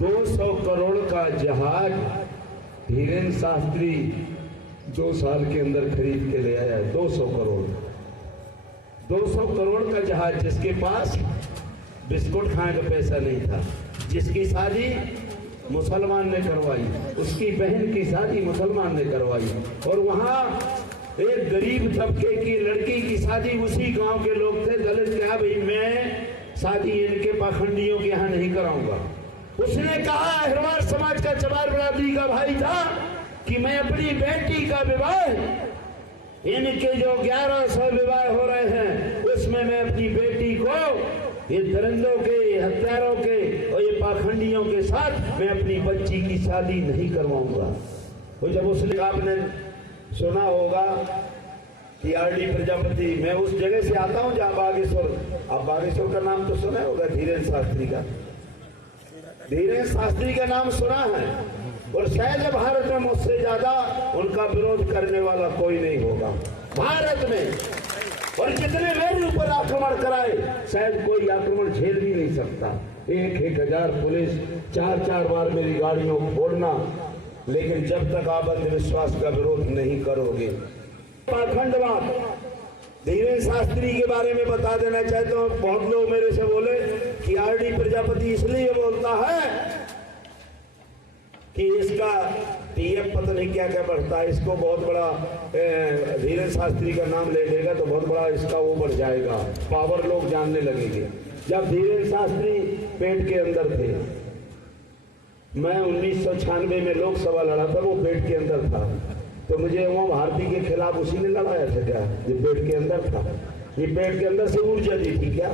200 करोड़ का जहाज धीरेन्द्र शास्त्री 2 साल के अंदर खरीद के ले आया। 200 करोड़ का जहाज, जिसके पास बिस्कुट खाने का पैसा नहीं था, जिसकी शादी मुसलमान ने करवाई, उसकी बहन की शादी मुसलमान ने करवाई, और वहां एक गरीब तबके की लड़की की शादी उसी गांव के लोग थे, दलित, क्या भाई मैं शादी इनके पाखंडियों के यहाँ नहीं कराऊंगा। उसने कहा, अहिरवार समाज का चमार बरादरी का भाई था, कि मैं अपनी बेटी का विवाह, इनके जो 1100 विवाह हो रहे हैं उसमें मैं अपनी बेटी को ये दरिंदों के, हत्यारों के और ये पाखंडियों के साथ मैं अपनी बच्ची की शादी नहीं करवाऊंगा। तो जब उसने, आपने सुना होगा कि आरडी प्रजापति, मैं उस जगह से आता हूं जहां बागेश्वर, आप बागेश्वर का नाम तो सुना होगा, धीरेन्द्र शास्त्री का, धीरेन्द्र शास्त्री का नाम सुना है, और शायद भारत में मुझसे ज्यादा उनका विरोध करने वाला कोई नहीं होगा भारत में। और जितने मेरे ऊपर आक्रमण कराए, शायद कोई आक्रमण झेल भी नहीं सकता। 1,000 पुलिस, 4 बार मेरी गाड़ियों को फोड़ना, लेकिन जब तक आप अंधविश्वास का विरोध नहीं करोगे। पाखंडवाद, धीरेन्द्र शास्त्री के बारे में बता देना चाहता हूँ। बहुत लोग मेरे से बोले कि आरडी प्रजापति इसलिए बोलता है कि इसका टीएफ पता नहीं क्या क्या बढ़ता है, इसको बहुत बड़ा, धीरेन्द्र शास्त्री का नाम ले लेगा तो बहुत बड़ा इसका वो बढ़ जाएगा, पावर लोग जानने लगेंगे। जब धीरेन्द्र शास्त्री पेट के अंदर थे, मैं 1996 में लोकसभा लड़ा था, वो पेट के अंदर था, तो मुझे वो भारती के खिलाफ उसी ने लड़ाया था क्या, ये पेट के अंदर था, ये पेट के अंदर से ऊर्जा दी थी क्या।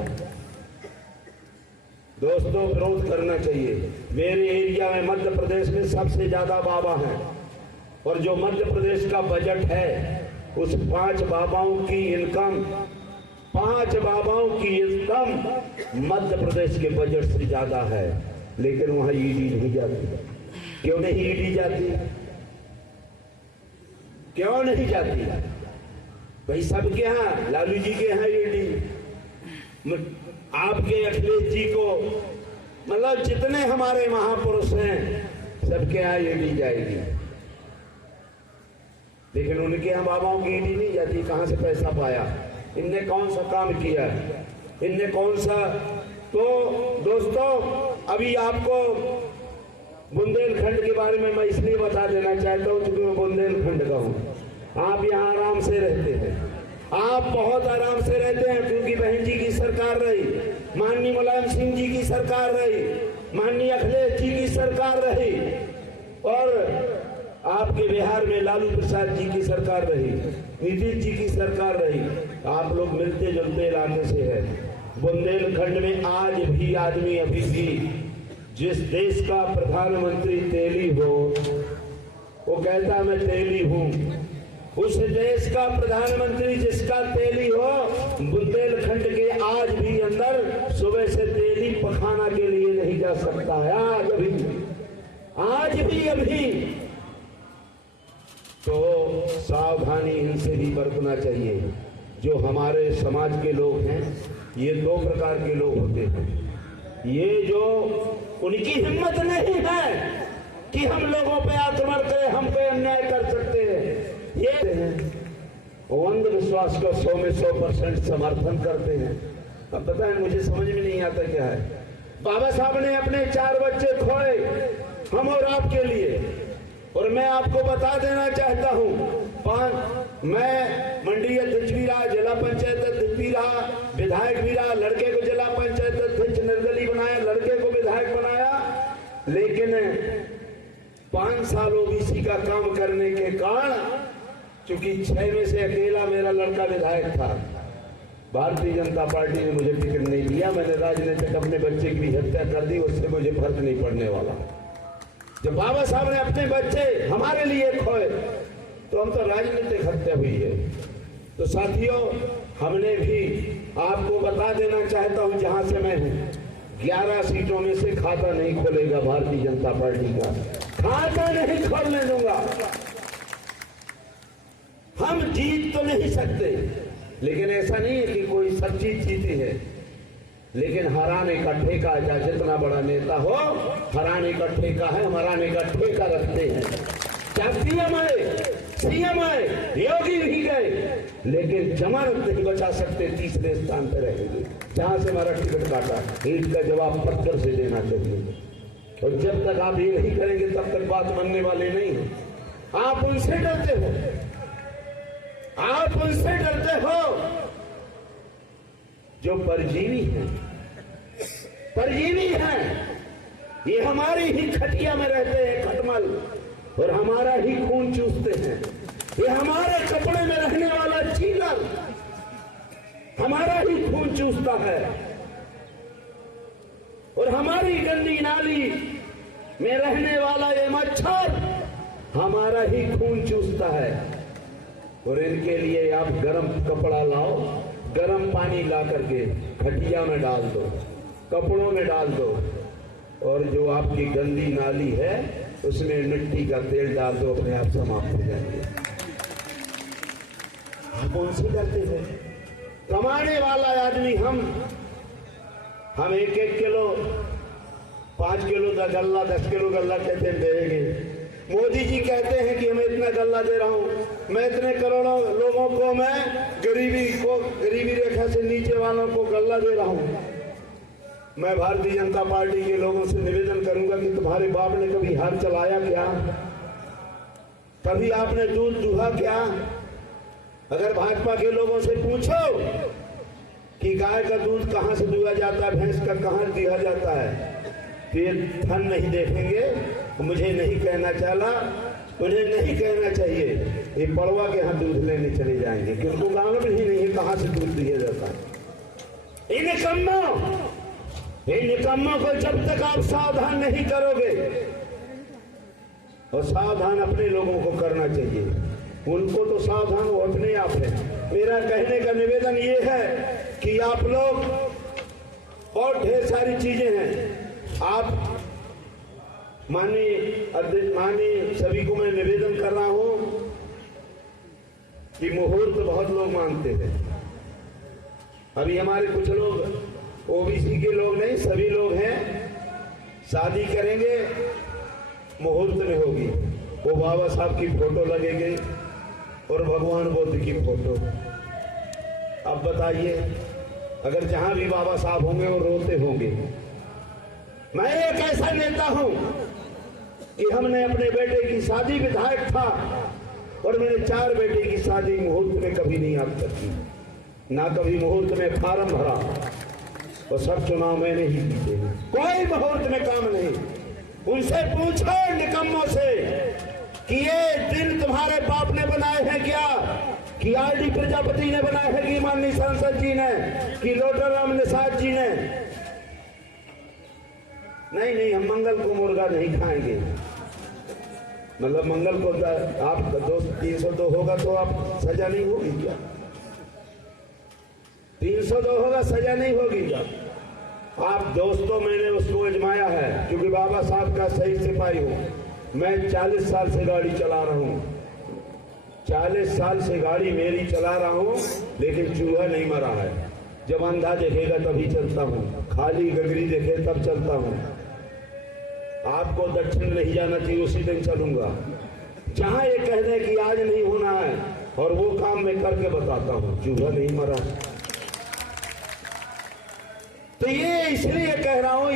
दोस्तों, विरोध करना चाहिए। मेरे एरिया में मध्य प्रदेश में सबसे ज्यादा बाबा हैं, और जो मध्य प्रदेश का बजट है उस 5 बाबाओं की इनकम, 5 बाबाओं की इनकम मध्य प्रदेश के बजट से ज्यादा है, लेकिन वहां ईडी नहीं जाती। क्यों नहीं ईडी जाती? क्यों नहीं जाती भाई? सबके यहाँ, लालू जी के यहाँ ईडी, आपके अखिलेश जी को, मतलब जितने हमारे महापुरुष हैं सबके यहाँ ईडी जाएगी, लेकिन उनके यहाँ बाबाओं की ईडी नहीं जाती। कहां से पैसा पाया? इनने कौन सा काम किया? इनने कौन सा? तो दोस्तों, अभी आपको बुंदेलखंड के बारे में मैं इसलिए बता देना चाहता हूँ क्योंकि मैं बुंदेलखंड का हूँ। आप यहाँ आराम से रहते हैं, आप बहुत आराम से रहते हैं, क्योंकि बहन जी की सरकार रही, माननीय मुलायम सिंह जी की सरकार रही, माननीय अखिलेश जी की सरकार रही, और आपके बिहार में लालू प्रसाद जी की सरकार रही, नीतीश जी की सरकार रही। आप लोग मिलते जुलते इलाके से हैं। बुंदेलखंड में आज भी आदमी, अभी भी जिस देश का प्रधानमंत्री तेली हो, वो कहता मैं तेली हूं। उस देश का प्रधानमंत्री जिसका तेली हो, बुंदेलखंड के आज भी अंदर सुबह से तेली पखाना के लिए नहीं जा सकता है। आज भी अभी तो सावधानी इनसे भी बरतना चाहिए। जो हमारे समाज के लोग हैं, ये 2 प्रकार के लोग होते हैं। ये जो, उनकी हिम्मत नहीं है कि हम लोगों पे आक्रमण करें, हम पे अन्याय कर सकते हैं, ये अंधविश्वास को 100 में 100% समर्थन करते हैं। अब पता है, मुझे समझ में नहीं आता क्या है। बाबा साहब ने अपने 4 बच्चे खोए हम और आपके लिए, और मैं आपको बता देना चाहता हूँ, मैं मंडी अध्यक्ष भी रहा, जिला पंचायत अध्यक्ष भी रहा, विधायक भी रहा, लड़के को जिला पंचायत अध्यक्ष निर्दलीय बनाया, लड़के को विधायक बनाया, लेकिन 5 साल ओबीसी का काम करने के कारण, चूंकि 6 में से अकेला मेरा लड़का विधायक था, भारतीय जनता पार्टी ने मुझे टिकट नहीं दिया। मैंने राजनीतिक अपने बच्चे की हत्या कर दी, उससे मुझे फर्क नहीं पड़ने वाला। जब बाबा साहब ने अपने बच्चे हमारे लिए खोए, तो हम तो राजनीतिक हत्या हुई है। तो साथियों, हमने भी आपको बता देना चाहता हूं, जहां से मैं हूं, 11 सीटों में से खाता नहीं खोलेगा भारतीय जनता पार्टी का, खाता नहीं खोलने दूंगा। हम जीत तो नहीं सकते, लेकिन ऐसा नहीं है कि कोई सब चीज जीती है। लेकिन हराने का ठेका, चाहे जितना बड़ा नेता हो, हराने का ठेका है, हराने का ठेका रखते हैं। चाहे सीएम आए, योगी भी गए, लेकिन जमानत नहीं बचा सकते, तीसरे स्थान पर रहेंगे। जहां से हमारा टिकट काटा, इसका जवाब पत्थर से देना चाहिए। और जब तक आप ये नहीं करेंगे तब तक बात मानने वाले नहीं है। आप उनसे डरते हो, आप उनसे डरते हो जो परजीवी हैं, परजीवी हैं। ये हमारी ही खटिया में रहते हैं खटमल, और हमारा ही खून चूसते हैं। ये हमारे कपड़े में रहने वाला चीलर हमारा ही खून चूसता है, और हमारी गंदी नाली में रहने वाला ये मच्छर हमारा ही खून चूसता है। और इनके लिए आप गर्म कपड़ा लाओ, गर्म पानी ला करके खटिया में डाल दो, कपड़ों में डाल दो, और जो आपकी गंदी नाली है उसमें मिट्टी का तेल डाल दो, अपने आप समाप्त हो जाएंगे। आप उनसे डरते हैं। कमाने वाला आदमी हम 1-1 किलो 5 किलो का गल्ला, 10 किलो गल्ला कहते हैं देंगे। मोदी जी कहते हैं कि मैं इतना गल्ला दे रहा हूं, मैं इतने करोड़ों लोगों को, मैं गरीबी रेखा से नीचे वालों को गल्ला दे रहा हूं। मैं भारतीय जनता पार्टी के लोगों से निवेदन करूंगा कि तुम्हारे बाप ने कभी हल चलाया क्या? कभी आपने दूध दुहा क्या? अगर भाजपा के लोगों से पूछो कि गाय का दूध कहां से दुहा जाता है, भैंस का कहां दिया जाता है, तो ये धन नहीं देखेंगे। मुझे नहीं कहना चला, उन्हें नहीं कहना चाहिए, ये पड़वा के यहाँ दूध लेने चले जाएंगे, क्योंकि उनको मालूम ही नहीं है कहां से दूध दिया जाता है। इन निकम्मों को जब तक आप सावधान नहीं करोगे, और सावधान अपने लोगों को करना चाहिए, उनको तो सावधान वो अपने आप है। मेरा कहने का निवेदन ये है कि आप लोग और ढेर सारी चीजें हैं। आप माननीय सभी को मैं निवेदन कर रहा हूं कि मुहूर्त बहुत लोग मानते हैं। अभी हमारे कुछ लोग ओबीसी के लोग नहीं, सभी लोग हैं, शादी करेंगे मुहूर्त में होगी, वो बाबा साहब की फोटो लगेगी और भगवान बुद्ध की फोटो। अब बताइए, अगर जहां भी बाबा साहब होंगे वो रोते होंगे। मैं एक ऐसा नेता हूं कि हमने अपने बेटे की शादी, विधायक था और मैंने 4 बेटे की शादी मुहूर्त में कभी नहीं आप की, ना कभी मुहूर्त में फार्म भरा, और सब चुनाव मैंने ही जीते। कोई मुहूर्त में काम नहीं। उनसे पूछो निकम्मों से कि ये दिन तुम्हारे बाप ने बनाए हैं क्या, कि आरडी प्रजापति ने बनाए हैं, कि माननीय सांसद जी ने, कि लोटाराम निषाद जी ने? नहीं, हम मंगल को मुर्गा नहीं खाएंगे। मतलब मंगल को आप 302 होगा तो आप सजा नहीं होगी क्या? 302 होगा, सजा नहीं होगी क्या? आप दोस्तों, मैंने उसको आजमाया है, क्योंकि बाबा साहब का सही सिपाही हूं। मैं 40 साल से गाड़ी चला रहा हूं, 40 साल से गाड़ी मेरी चला रहा हूं, लेकिन चूहा नहीं मरा है। जब अंधा देखेगा तभी चलता हूं, खाली गगरी देखे तब चलता हूं। आपको दक्षिण नहीं जाना चाहिए, उसी दिन चलूंगा। जहां ये कह दे कि आज नहीं होना है, और वो काम मैं करके बताता हूं, चूहा नहीं मरा। तो ये इसलिए कह रहा हूं।